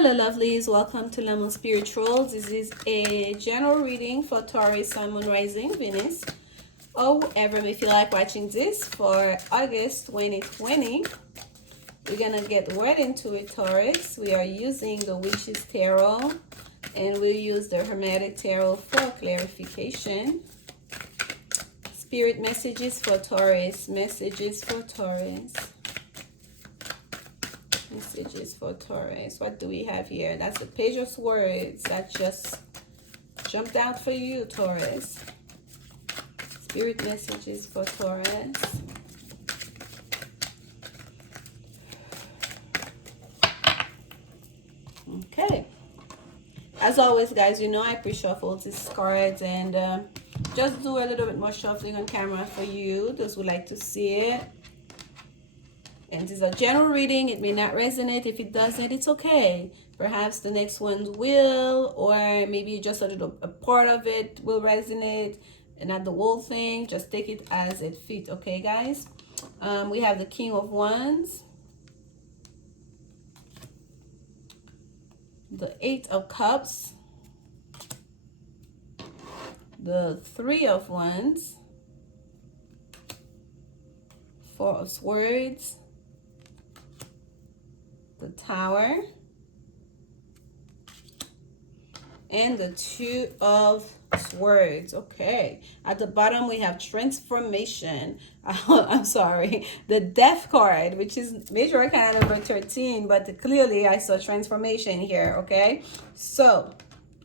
Hello lovelies, welcome to Lanmouspiritual. This is a general reading for Taurus, Sun, Moon, Rising, Venus, or whoever may feel like watching this for August 2020. We're gonna get right into it, Taurus. We are using the Witch's Tarot and we'll use the Hermetic Tarot for clarification. Spirit messages for Taurus, messages for Taurus. Messages for Taurus. What do we have here? That's the Page of Swords that just jumped out for you, Taurus. Spirit messages for Taurus. Okay. As always, guys, you know I pre-shuffle these cards and just do a little bit more shuffling on camera for you, those who like to see it. And this is a general reading. It may not resonate. If it doesn't, it's okay. Perhaps the next ones will, or maybe just a part of it will resonate and not the whole thing. Just take it as it fits, okay, guys? We have the King of Wands, the Eight of Cups, the Three of Wands, Four of Swords, the Tower, and the Two of Swords. Okay, at the bottom we have transformation. I'm sorry, the Death card, which is major arcana number 13, but clearly I saw transformation here. Okay, so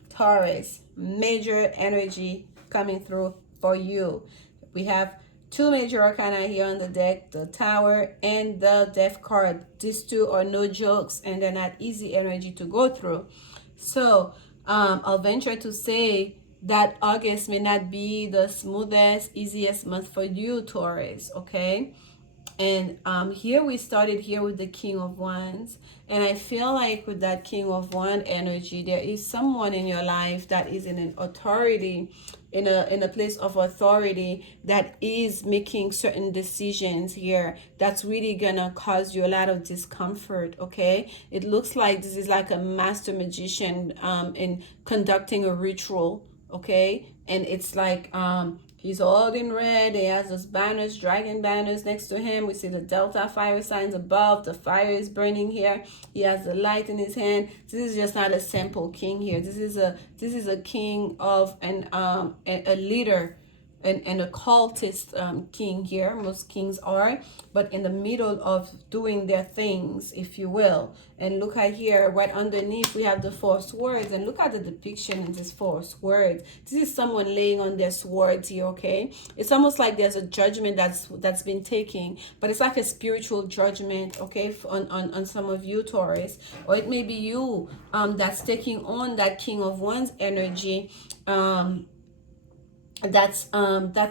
Taurus, major energy coming through for you. We have two major arcana here on the deck, the Tower and the Death card. These two are no jokes and they're not easy energy to go through. So I'll venture to say that August may not be the smoothest, easiest month for you, Taurus, okay? And here we started here with the King of Wands, and I feel like with that King of Wands energy, there is someone in your life that is in an authority, in a place of authority, that is making certain decisions here that's really gonna cause you a lot of discomfort. Okay, it looks like this is like a master magician in conducting a ritual. Okay, and it's like he's all in red. He has those banners, dragon banners next to him. We see the Delta fire signs above. The fire is burning here. He has the light in his hand. This is just not a simple king here. This is a king of a leader and a cultist king here. Most kings are, but in the middle of doing their things, if you will. And look at here, right underneath we have the Four Swords, and look at the depiction in this Four Swords. This is someone laying on their swords here. Okay, it's almost like there's a judgment that's been taken, but it's like a spiritual judgment, okay, on some of you, Taurus, or it may be you that's taking on that King of Wands energy. That's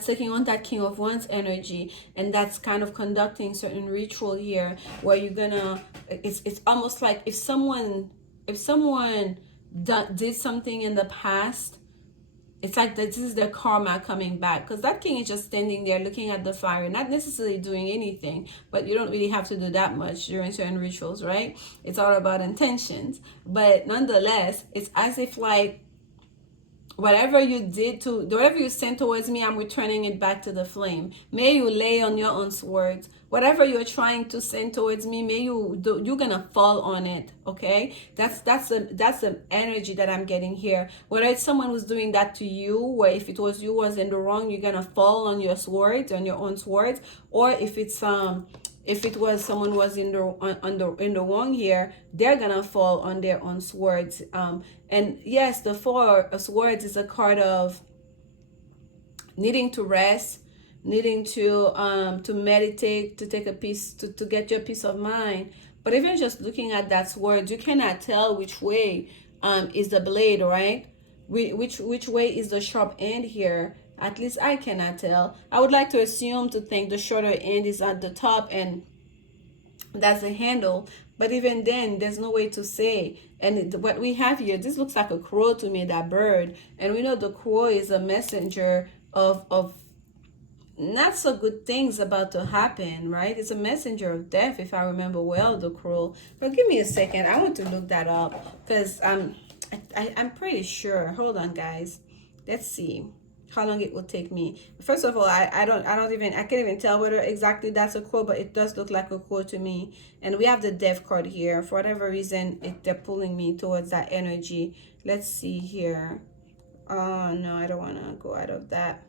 taking on that King of Wands energy, and that's kind of conducting certain ritual here where you're gonna, it's almost like if someone did something in the past, it's like that this is their karma coming back, because that king is just standing there looking at the fire, not necessarily doing anything, but you don't really have to do that much during certain rituals, right? It's all about intentions, but nonetheless, it's as if like whatever you did to, whatever you sent towards me, I'm returning it back to the flame. May you lay on your own swords. Whatever you're trying to send towards me, may you're gonna fall on it. Okay, that's the energy that I'm getting here. Whether it's someone who's doing that to you, or if it was you was in the wrong, you're gonna fall on your swords, on your own swords, or if it was someone was in the wrong here, they're gonna fall on their own swords. And yes, the Four of Swords is a card of needing to rest, needing to meditate, to take a peace, to get your peace of mind. But even just looking at that sword, you cannot tell which way is the blade, right? Which way is the sharp end here? At least I cannot tell. I would like to assume to think the shorter end is at the top and that's the handle, but even then there's no way to say. And what we have here, this looks like a crow to me, that bird, and we know the crow is a messenger of not so good things about to happen, right? It's a messenger of death, if I remember well, the crow. But give me a second. I want to look that up because I'm pretty sure. Hold on, guys. Let's see how long it will take me. First of all, I can't even tell whether exactly that's a crow, but it does look like a crow to me. And we have the death card here. For whatever reason, they're pulling me towards that energy. Let's see here. Oh no, I don't want to go out of that.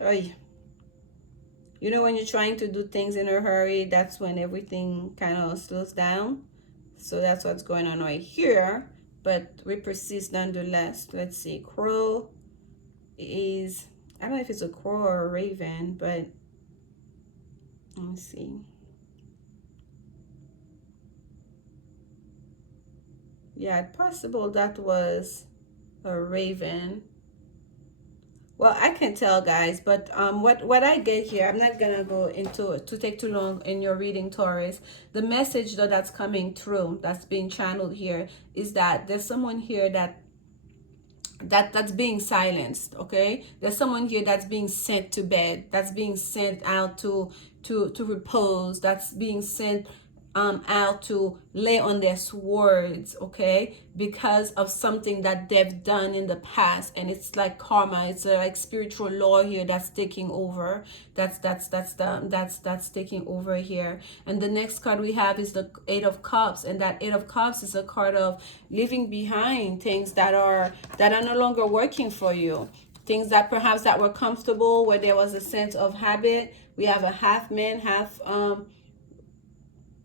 Oh, you know, when you're trying to do things in a hurry, that's when everything kind of slows down. So that's what's going on right here. But we persist nonetheless. Let's see. Crow is, I don't know if it's a crow or a raven, but let me see. Yeah, it's possible that was a raven. Well, I can tell, guys, but what I get here, I'm not gonna go into it to take too long in your reading, Taurus. The message though that's coming through, that's being channeled here, is that there's someone here that's being silenced. Okay, there's someone here that's being sent to bed, that's being sent out to repose, that's being sent out to lay on their swords, okay, because of something that they've done in the past. And it's like karma, it's like spiritual law here that's taking over. That's taking over here. And the next card we have is the Eight of Cups, and that Eight of Cups is a card of leaving behind things that are no longer working for you, things that perhaps that were comfortable, where there was a sense of habit. We have a half man, half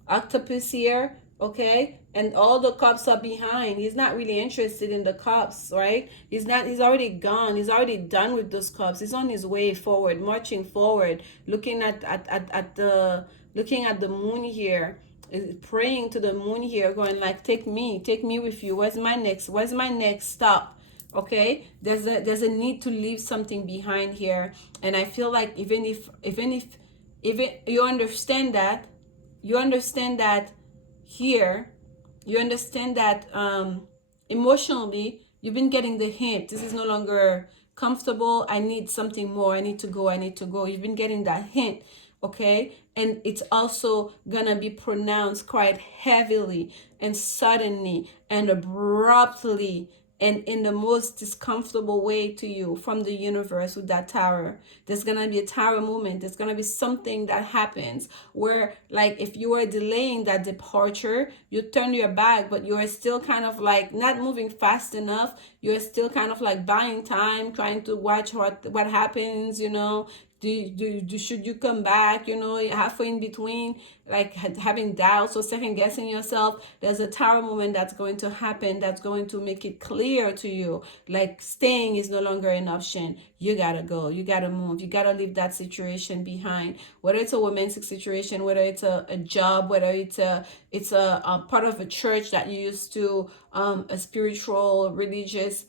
octopus here, okay, and all the cups are behind. He's not really interested in the cups, right? He's already gone, he's already done with those cups. He's on his way forward, marching forward, looking at the moon here, praying to the moon here, going like, take me with you. Where's my next stop? Okay, there's a need to leave something behind here. And I feel like even if you understand that, here, you understand that emotionally you've been getting the hint, this is no longer comfortable, I need something more, I need to go. You've been getting that hint, okay? And it's also gonna be pronounced quite heavily and suddenly and abruptly and in the most discomfortable way to you from the universe with that tower. There's gonna be a tower moment. There's gonna be something that happens where, like, if you were delaying that departure, you turn your back, but you are still kind of like not moving fast enough. You're still kind of like buying time, trying to watch what happens, you know. Should you come back, you know, halfway in between, like having doubts or second guessing yourself. There's a tower moment that's going to happen, that's going to make it clear to you, like staying is no longer an option. You gotta go, you gotta move, you gotta leave that situation behind, whether it's a romantic situation, whether it's a job, whether it's a part of a church that you used to a spiritual religious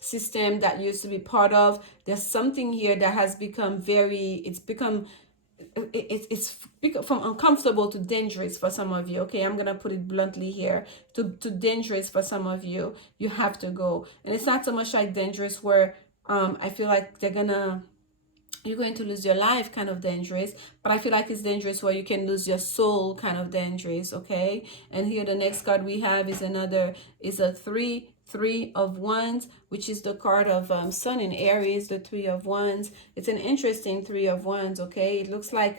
system that used to be part of. There's something here that has become it's become uncomfortable to dangerous for some of you. Okay, I'm gonna put it bluntly here, to dangerous for some of you. You have to go. And it's not so much like dangerous where I feel like you're going to lose your life kind of dangerous, but I feel like it's dangerous where you can lose your soul kind of dangerous. Okay, and here the next card we have is a three of wands, which is the card of sun in Aries. The Three of Wands, it's an interesting Three of Wands. Okay, it looks like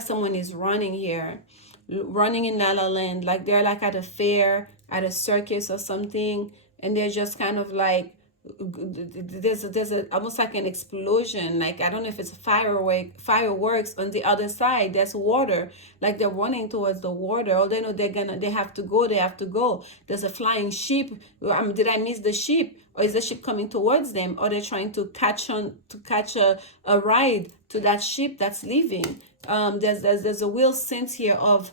someone is running here, running in La La Land, like they're like at a fair, at a circus or something, and they're just kind of like, there's a almost like an explosion, like I don't know if it's fireworks on the other side. There's water, like they're running towards the water. Or they know they have to go. There's a flying ship. Did I miss the ship, or is the ship coming towards them, or they're trying to catch a ride to that ship that's leaving? There's a real sense here of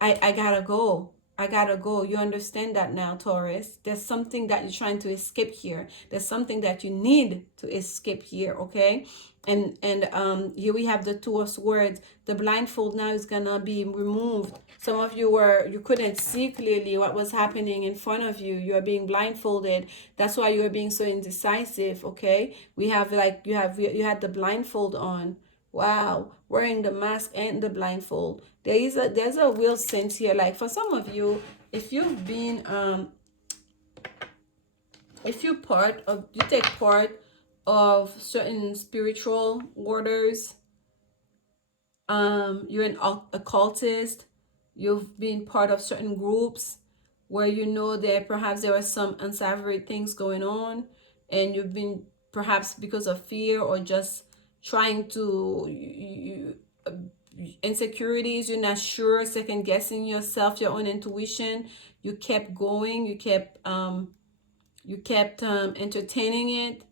I gotta go. I gotta go. You understand that now, Taurus. There's something that you're trying to escape here. There's something that you need to escape here, okay? And here we have the Two of Swords. The blindfold now is gonna be removed. Some of you couldn't see clearly what was happening in front of you. You are being blindfolded. That's why you are being so indecisive, okay? We have like you had the blindfold on. Wow, wearing the mask and the blindfold. There's a real sense here. Like for some of you, if you've been if you take part of certain spiritual orders, you're an occultist, you've been part of certain groups where you know that perhaps there are some unsavory things going on, and you've been, perhaps because of fear or just trying to insecurities, you're not sure, second guessing yourself, your own intuition, you kept going, you kept entertaining it,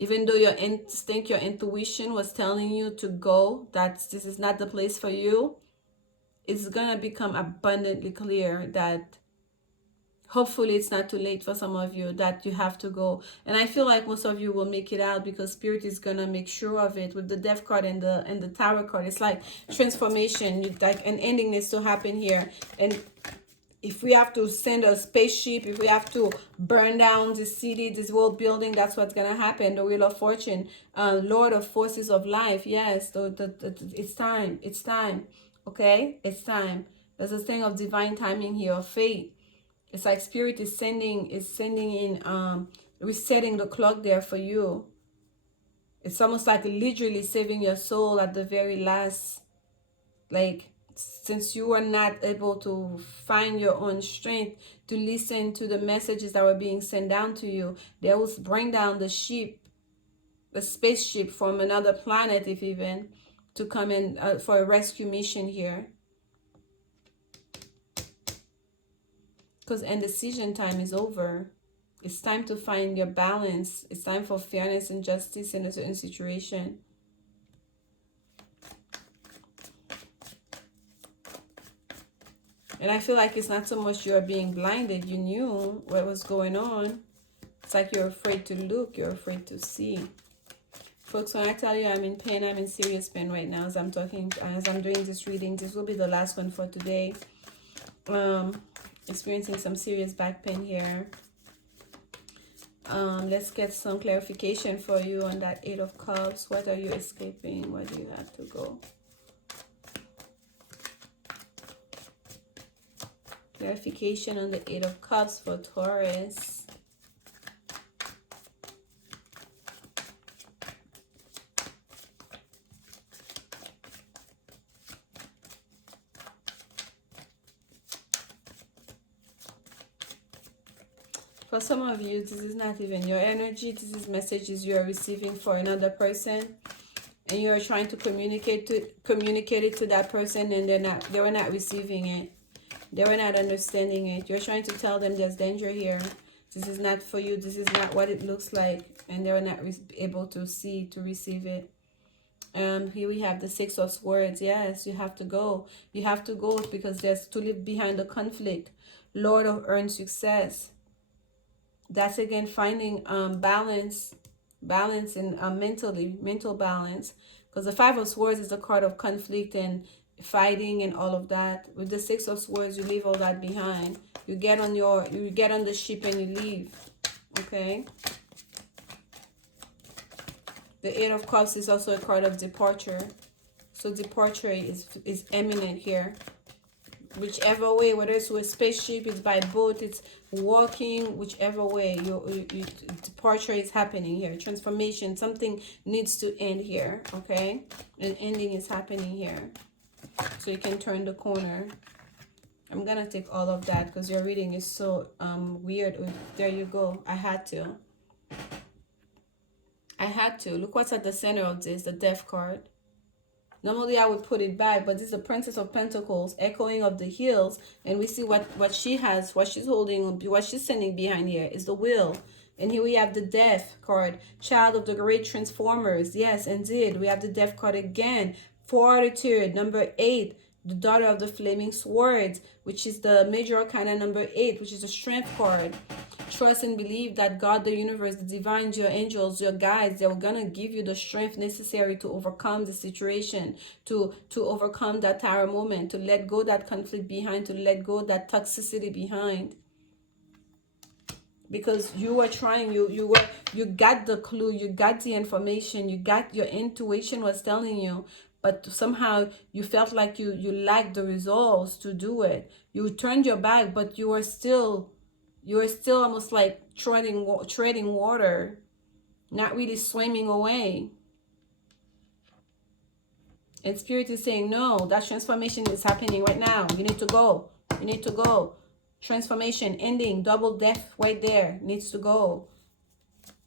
even though your instinct, your intuition was telling you to go, that this is not the place for you. It's gonna become abundantly clear that hopefully it's not too late for some of you, that you have to go. And I feel like most of you will make it out, because spirit is gonna make sure of it. With the death card and the tower card, it's like transformation, like an ending needs to happen here. And if we have to send a spaceship, if we have to burn down this city, this world building, that's what's gonna happen. The Wheel of Fortune, Lord of Forces of Life. Yes, it's time. It's time. Okay, it's time. There's a thing of divine timing here, of fate. It's like spirit is sending in resetting the clock there for you. It's almost like literally saving your soul at the very last. Like, since you were not able to find your own strength to listen to the messages that were being sent down to you, they will bring down the ship, the spaceship from another planet, if even, to come in for a rescue mission here. Because indecision time is over. It's time to find your balance. It's time for fairness and justice in a certain situation. And I feel like it's not so much you're being blinded. You knew what was going on. It's like you're afraid to look. You're afraid to see. Folks, when I tell you I'm in pain, I'm in serious pain right now as I'm talking, as I'm doing this reading. This will be the last one for today. Experiencing some serious back pain here. Let's get some clarification for you on that Eight of Cups. What are you escaping? Where do you have to go? Clarification on the Eight of Cups for Taurus. For some of you, this is not even your energy. This is messages you are receiving for another person, and you are trying to communicate it to that person, and they were not receiving it. They were not understanding it. You're trying to tell them there's danger here. This is not for you. This is not what it looks like, and they were not able to receive it. Here we have the Six of Swords. Yes, you have to go. You have to go because there's to leave behind the conflict. Lord of Earned Success. That's again finding balance in mental balance, because the Five of Swords is the card of conflict and fighting and all of that. With the Six of Swords, you leave all that behind. You get on the ship and you leave. Okay. The Eight of Cups is also a card of departure. So departure is imminent here. Whichever way, whether it's with a spaceship, it's by boat, it's walking, whichever way, departure is happening here. Transformation, something needs to end here, okay? An ending is happening here. So you can turn the corner. I'm gonna take all of that because your reading is so weird. There you go. I had to. Look what's at the center of this, the Death card. Normally I would put it back, but this is the Princess of Pentacles, echoing of the hills, and we see what she has, what she's holding, what she's sending behind here is the Will. And here we have the Death card, Child of the Great Transformers. Yes, indeed, we have the Death card again. Fortitude, number 8. the daughter of the flaming swords, which is the major arcana number 8, which is the strength card. Trust and believe that God, the universe, the divine, your angels, your guides, they're gonna give you the strength necessary to overcome the situation, to overcome that tower moment, to let go that conflict behind, to let go that toxicity behind. Because you were trying, you got the clue, you got the information, you got, your intuition was telling you, but somehow you felt like you lacked the resolve to do it. You turned your back, but you were still almost like treading water, not really swimming away. And spirit is saying, no, that transformation is happening right now. You need to go. You need to go. Transformation, ending, double death right there needs to go.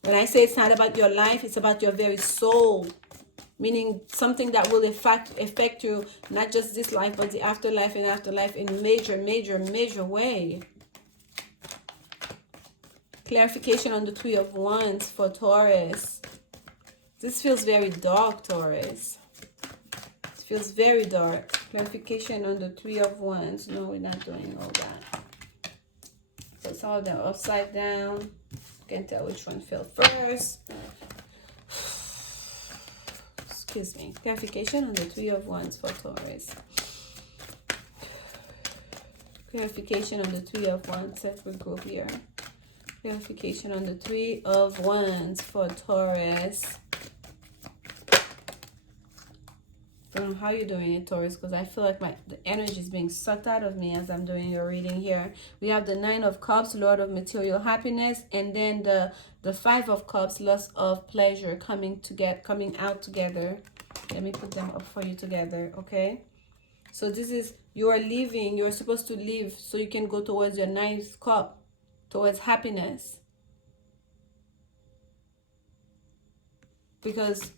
When I say it's not about your life, it's about your very soul. Meaning something that will affect you, not just this life, but the afterlife and afterlife in major way. Clarification on the Three of Wands for Taurus. This feels very dark, Taurus. It feels very dark. Clarification on the Three of Wands. No, we're not doing all that. So some of them upside down. You can tell which one fell first. Excuse me. Clarification on the Three of Wands for Taurus. Clarification on the Three of Wands. Separate group here. Clarification on the Three of Wands for Taurus. I don't know how you're doing it, Taurus, because I feel like the energy is being sucked out of me as I'm doing your reading here. We have the Nine of Cups, Lord of Material Happiness, and then the Five of Cups, Lust of Pleasure, coming out together. Let me put them up for you together, okay? So this is, you are leaving, you're supposed to leave so you can go towards your ninth cup, towards happiness. Because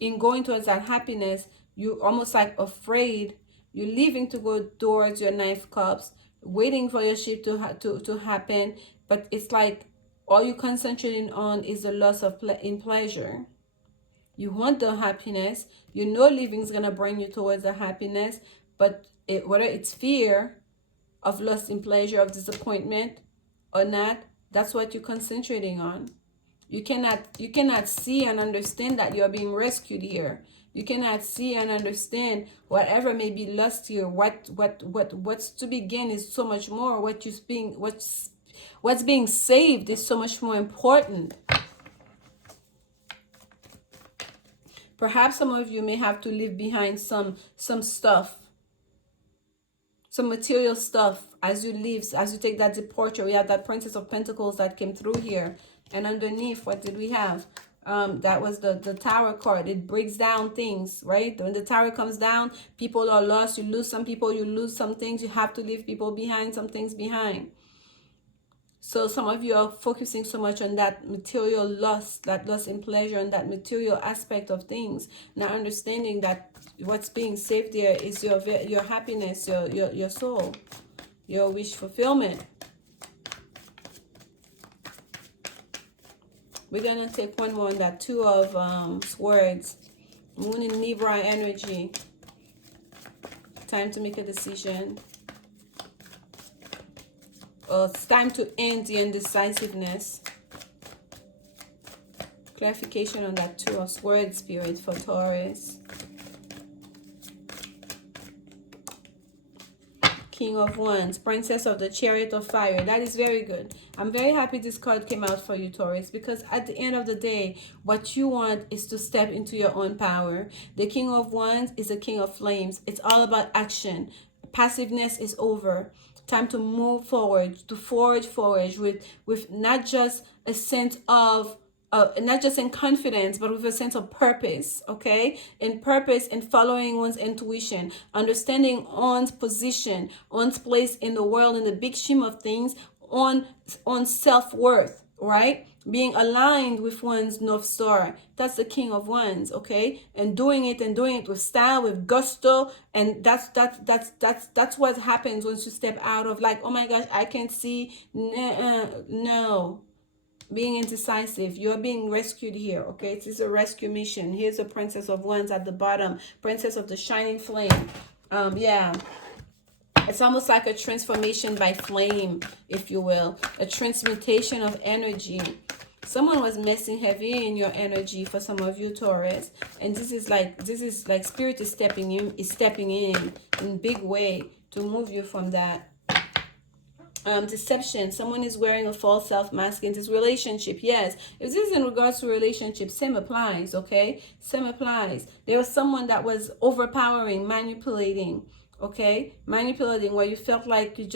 in going towards that happiness, you're almost like afraid. You're leaving to go towards your ninth cups, waiting for your shift to happen. But it's like all you're concentrating on is the loss of pleasure. You want the happiness. You know living is going to bring you towards the happiness. But whether it's fear of loss in pleasure, of disappointment or not, that's what you're concentrating on. You cannot see and understand that you're being rescued here. You cannot see and understand whatever may be lost here. What's to be gained is so much more. What's being saved is so much more important. Perhaps some of you may have to leave behind some stuff, some material stuff as you leave, as you take that departure. We have that Princess of Pentacles that came through here. And underneath, what did we have? That was the Tower card. It breaks down things, right? When the Tower comes down, people are lost. You lose some people, you lose some things. You have to leave people behind, some things behind. So some of you are focusing so much on that material loss, that loss in pleasure, and that material aspect of things, not understanding that what's being saved there is your happiness, your soul, your wish fulfillment. We're going to take one more on that Two of Swords. Moon in Libra energy. Time to make a decision. It's time to end the indecisiveness. Clarification on that Two of Swords, Spirit, for Taurus. King of Wands, Princess of the Chariot of Fire. That is very good. I'm very happy this card came out for you, Taurus, because at the end of the day, what you want is to step into your own power. The King of Wands is a King of Flames. It's all about action. Passiveness is over. Time to move forward, to forge forward with not just a sense of not just in confidence, but with a sense of purpose, okay? In purpose, in following one's intuition, understanding one's position, one's place in the world, in the big scheme of things, on self-worth, right? Being aligned with one's North Star. That's the King of Wands, okay? And doing it with style, with gusto. And that's what happens once you step out of like, oh my gosh, I can't see. No. Being indecisive. You're being rescued here, okay? This is a rescue mission. Here's the Princess of Wands at the bottom. Princess of the Shining Flame. Yeah, it's almost like a transformation by flame, if you will, a transmutation of energy. Someone was messing heavy in your energy for some of you, Taurus, and this is like spirit is stepping in big way to move you from that. Deception. Someone is wearing a false self mask in this relationship. Yes, if this is in regards to relationship, same applies. Okay, same applies. There was someone that was overpowering, manipulating. Okay, manipulating, where you felt like you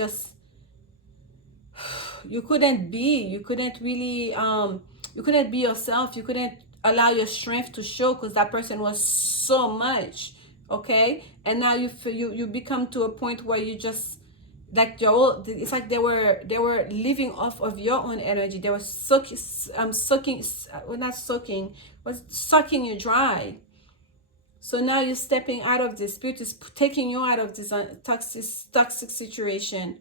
couldn't really you couldn't be yourself. You couldn't allow your strength to show because that person was so much. Okay, and now you become to a point where you just like it's like they were living off of your own energy. They were sucking, well, not sucking, was sucking you dry. So now you're stepping out of this. Spirit is taking you out of this toxic situation.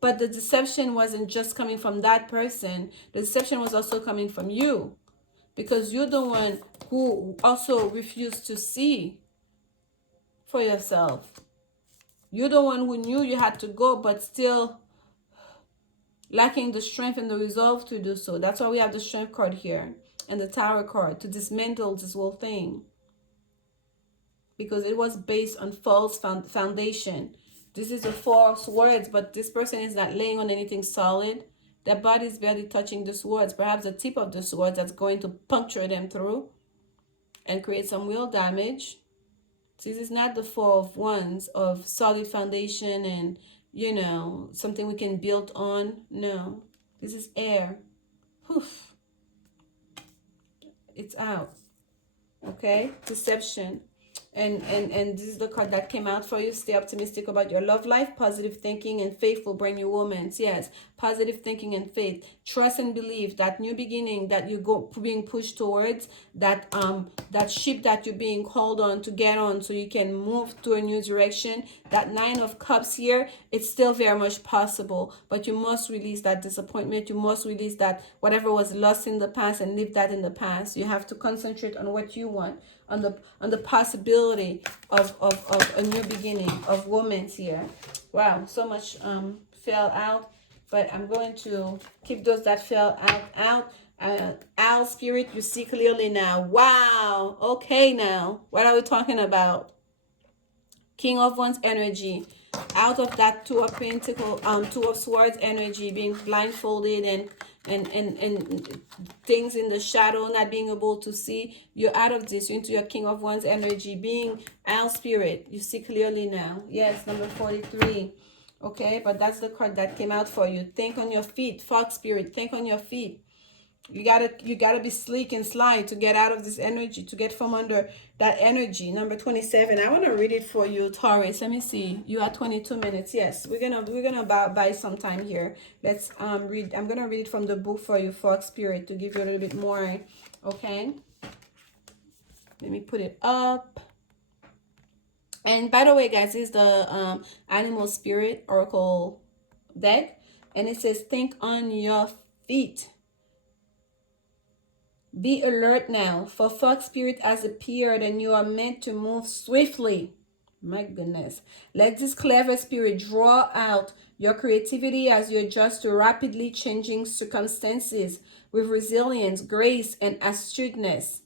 But the deception wasn't just coming from that person. The deception was also coming from you, because you're the one who also refused to see for yourself. You're the one who knew you had to go, but still lacking the strength and the resolve to do so. That's why we have the strength card here and the tower card to dismantle this whole thing, because it was based on false foundation. This is the Four of Swords, but this person is not laying on anything solid. Their body is barely touching the swords. Perhaps the tip of the swords that's going to puncture them through and create some real damage. This is not the Four of Wands of solid foundation and, something we can build on. No, this is air. Poof. It's out. Okay, deception. And this is the card that came out for you. Stay optimistic about your love life. Positive thinking and faith will bring you romance. Yes, positive thinking and faith. Trust and believe that new beginning that you go being pushed towards, that ship that you're being called on to get on so you can move to a new direction. That Nine of Cups here, it's still very much possible, but you must release that disappointment. You must release that whatever was lost in the past and leave that in the past. You have to concentrate on what you want, on the possibility of a new beginning, of romance here. Wow, so much fell out, but I'm going to keep those that fell out. Owl spirit, you see clearly now. Wow. Okay, now what are we talking about? King of Wands energy. Out of that Two of Pentacles, Two of Swords energy, being blindfolded and things in the shadow, not being able to see. You're out of this. You're into your King of Wands energy, being Owl spirit. You see clearly now. Yes, number 43. Okay, but that's the card that came out for you. Think on your feet. Fox spirit, think on your feet. You gotta be sleek and sly to get out of this energy, to get from under that energy. Number 27. I want to read it for you, Taurus. Let me see. You are 22 minutes. Yes, we're gonna buy some time here. Let's read. I'm gonna read it from the book for you, Fox Spirit, to give you a little bit more. Okay. Let me put it up. And by the way, guys, this is the Animal Spirit Oracle deck, and it says, "Think on your feet. Be alert now, for Fox Spirit has appeared and you are meant to move swiftly." My goodness. Let this clever spirit draw out your creativity as you adjust to rapidly changing circumstances with resilience, grace, and astuteness.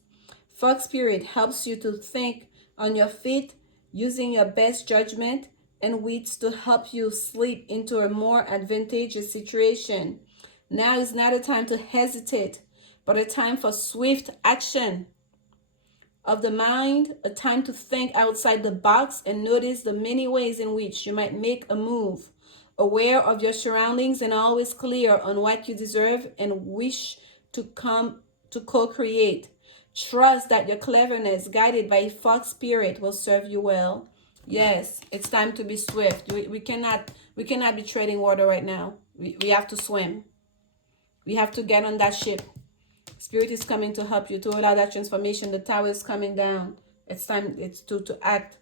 Fox Spirit helps you to think on your feet, using your best judgment and wits to help you slip into a more advantageous situation. Now is not a time to hesitate, but a time for swift action of the mind, a time to think outside the box and notice the many ways in which you might make a move. Aware of your surroundings and always clear on what you deserve and wish to come to co-create. Trust that your cleverness, guided by Fox Spirit, will serve you well. Yes, it's time to be swift. We cannot be treading water right now. We have to swim. We have to get on that ship. Spirit is coming to help you to allow that transformation. The tower is coming down. It's time. It's to act,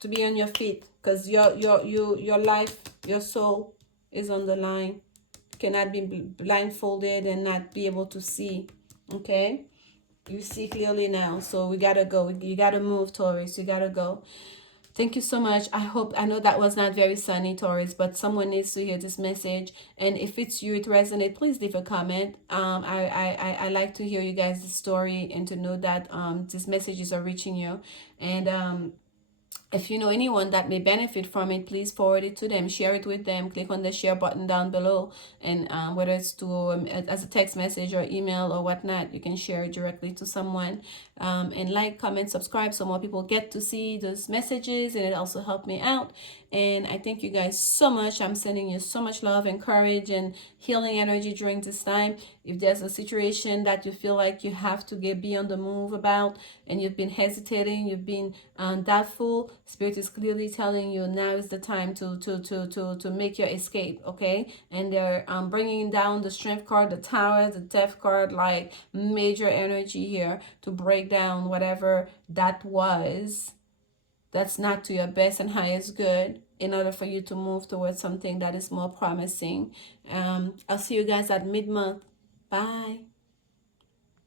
to be on your feet, because your life, your soul is on the line. You cannot be blindfolded and not be able to see. Okay. You see clearly now. So we gotta go. You gotta move, Taurus. You gotta go. Thank you so much. I know that was not very sunny, Taurus, but someone needs to hear this message. And if it's you, it resonates, please leave a comment. I like to hear you guys' story and to know that these messages are reaching you. And if you know anyone that may benefit from it, please forward it to them, share it with them, click on the share button down below. And whether it's to as a text message or email or whatnot, you can share it directly to someone. And like, comment, subscribe so more people get to see those messages, and it also helped me out. And I thank you guys so much. I'm sending you so much love and courage and healing energy during this time. If there's a situation that you feel like you have to be on the move about, and you've been hesitating, you've been doubtful, Spirit is clearly telling you now is the time to make your escape, okay? And they're bringing down the Strength card, the Tower, the Death card, like major energy here to break down whatever that was that's not to your best and highest good, in order for you to move towards something that is more promising. I'll see you guys at mid-month. Bye.